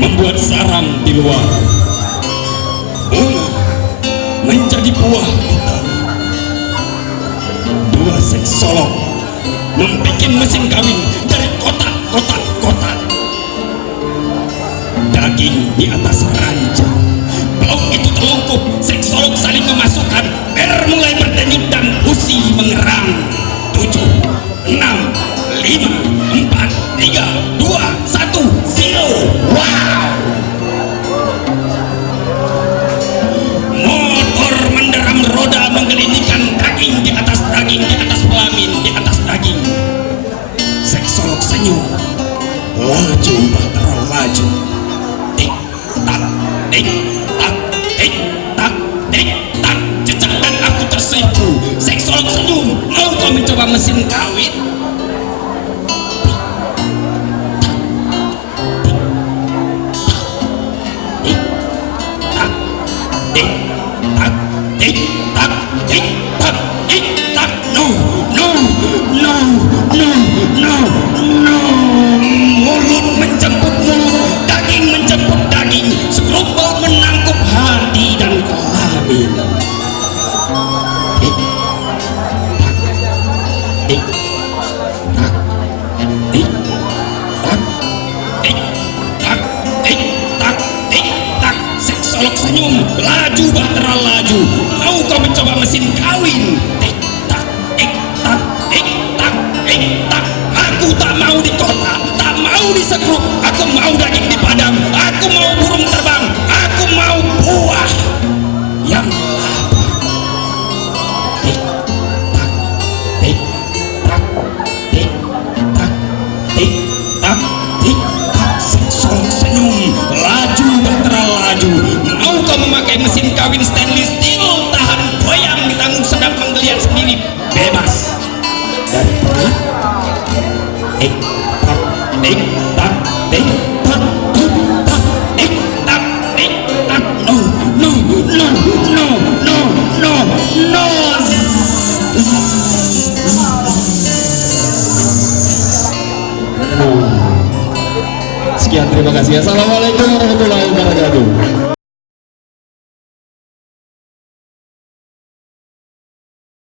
membuat sarang di luar. Bunga menjadi buah di tanah. Dua seksolog membuat mesin kawin dari kotak. Daging di atas ranjang. Belum itu terlungkup, seksolog saling memasukkan. Mulai berdenyut dan usi mengerang. 7, 6, 5, 4, 3, 2, 1, 0. Wow! Motor menderam roda menggelindingkan daging di atas daging, di atas pelamin, di atas daging. Seksolog senyum. Laju bahtera laju. Tik tak, tik tak, tik tak, tik tak. Jejak dan aku tersipu. Seksolog senyum. Mau kau mencoba mesin kawin? Mulut menjemput mulut, daging menjemput daging, sekrumpul menangkup hati dan kelamin. Seksolog senyum, laju bahtera laju. Mau kau mencoba mesin kawin? Tik tak, tik tak, tik tak, tik tak. Aku tak mau di kota, tak mau di sekrup. Aku mau daging di padang. Aku mau burung terbang. Aku mau buah yang lapar. Tik tak, tik tak, tik tak, tik tak, tik tak. Seksolog senyum, laju bahtera laju. Mau kau memakai mesin kawin stainless steel, tahan goyang ditanggung sedap menggeliat sendiri, bebas dari perut. Tik tak, tik tak, tik tak, tik tak, tik tak, tik tak. No, no, no, no, no, no, no. Sekian, terima kasih. Assalamualaikum.